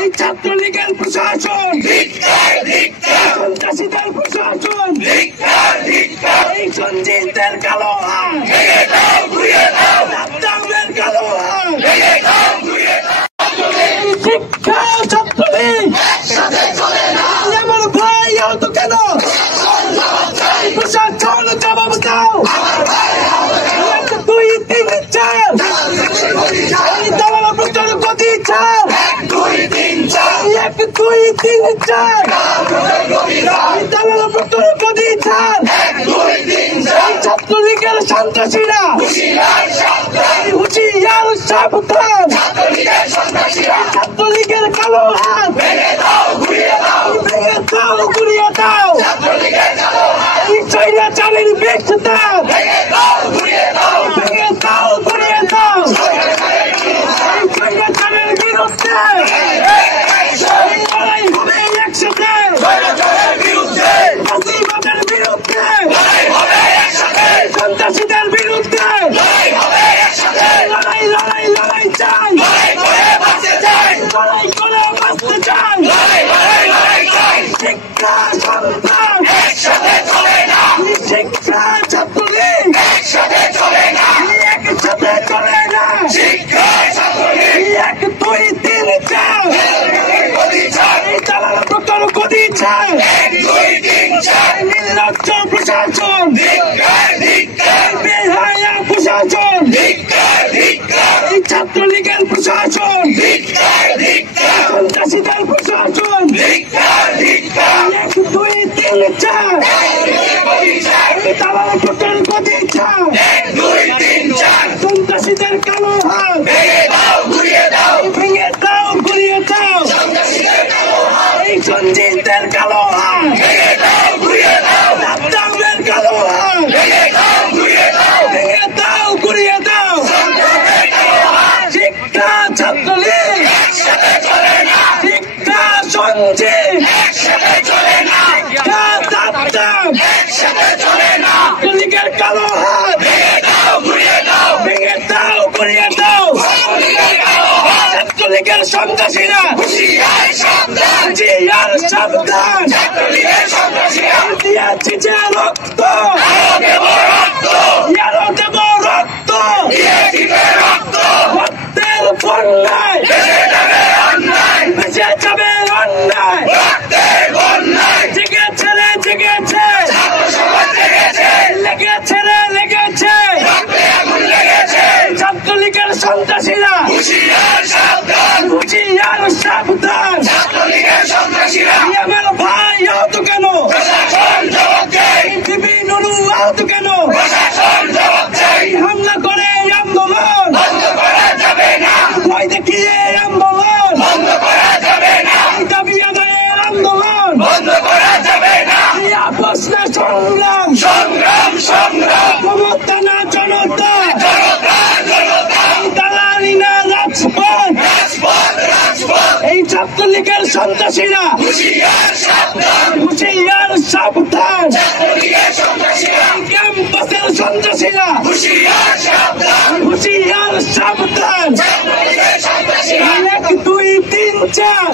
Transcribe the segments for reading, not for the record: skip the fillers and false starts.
এই ছাত্রলীগের প্রশাসন, সন্ত্রাসীদের প্রশাসন, এই সঞ্জিতদের কালো হাত, সাদ্দামের কালো হাত, শিক্ষা ছাত্রলীগ আমার ভাই আহত কেন? প্রশাসন জবাব দাও। 1 2 3 4 দালাল প্রচার গতি চাও। 1 2 3 4 দালাল প্রচার গতি চাও। ছাত্রলীগের সন্ত্রাসীরা হুঁশিয়ার সাবধান। ছাত্রলীগের কালো হাত ভেঙে দাও, গুড়িয়ে দাও। চালের বেশ দাও, ভেঙে দাও, গুড়িয়ে দাও। চালের বিরুদ্ধে লড়াই হবে একসাথে, ফাঁসিবাদের বিরুদ্ধে, সন্ত্রাসীদের বিরুদ্ধে লড়াই চাই, লড়াই করে বাঁচতে চাই। শিক্ষা সন্তান একসাথে চলে না, শিক্ষা ছাত্রলীগ একসাথে চলে না, একসাথে চলে না। শিক্ষা ছাত্রলীগ 1 2 3 4 দালাল প্রচার গতি চাই। 1 2 3 4 নির্লজ্জ প্রশাসন, বেহায়া প্রশাসন, এই ছাত্রলীগের প্রশাসন, সন্ত্রাসীদের প্রশাসন। 1 2 3 4 দালাল প্রচার গতি চাই। 1 2 3 4 সন্ত্রাসীদের কালো হাত ভেঙে দাও, গুড়িয়ে দাও। এই সঞ্জিতদের কালো হাত ভেঙে দাও, গুড়িয়ে দাও। সাদ্দামের কালো হাত ভেঙে দাও, গুড়িয়ে দাও। শিক্ষা ছাত্রলীগ একসাথে চলে না, শিক্ষা সঞ্জিত একসাথে চলে না, শিক্ষা সাদ্দাম একসাথে চলে না। ছাত্রলীগের কালো হাত ভেঙে দাও, গুড়িয়ে দাও। ছাত্রলীগের সন্ত্রাসীরা হুঁশিয়ার সাবধান। দিয়েছি যে রক্ত, আরো দেব রক্ত, রক্তের বন্যায় ভেসে যাবে অন্যায়। জেগেছে লেগেছে ছাত্রলীগের সন্ত্রাসীরা হুঁশিয়ার সাবধান। আমার ভাই আহত কেন? বিবি নুরু আহত কেন? হামলা করে আন্দোলন ভয় দেখিয়ে আন্দোলন, দাবি আদায়ের আন্দোলন আপোষ না সংগ্রাম, ক্ষমতা না জনতা, দালালি না রাজপথ। এই ছাত্রলীগের সন্ত্রাসীরা হুঁশিয়ার সাবধান। ক্যাম্পাসের সন্ত্রাসীরা হুঁশিয়ার সাবধান। 1 2 3 4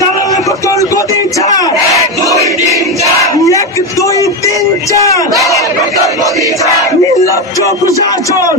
দালাল প্রচার গতি চাই। 1 2 3 4 নির্লজ্জ প্রশাসন,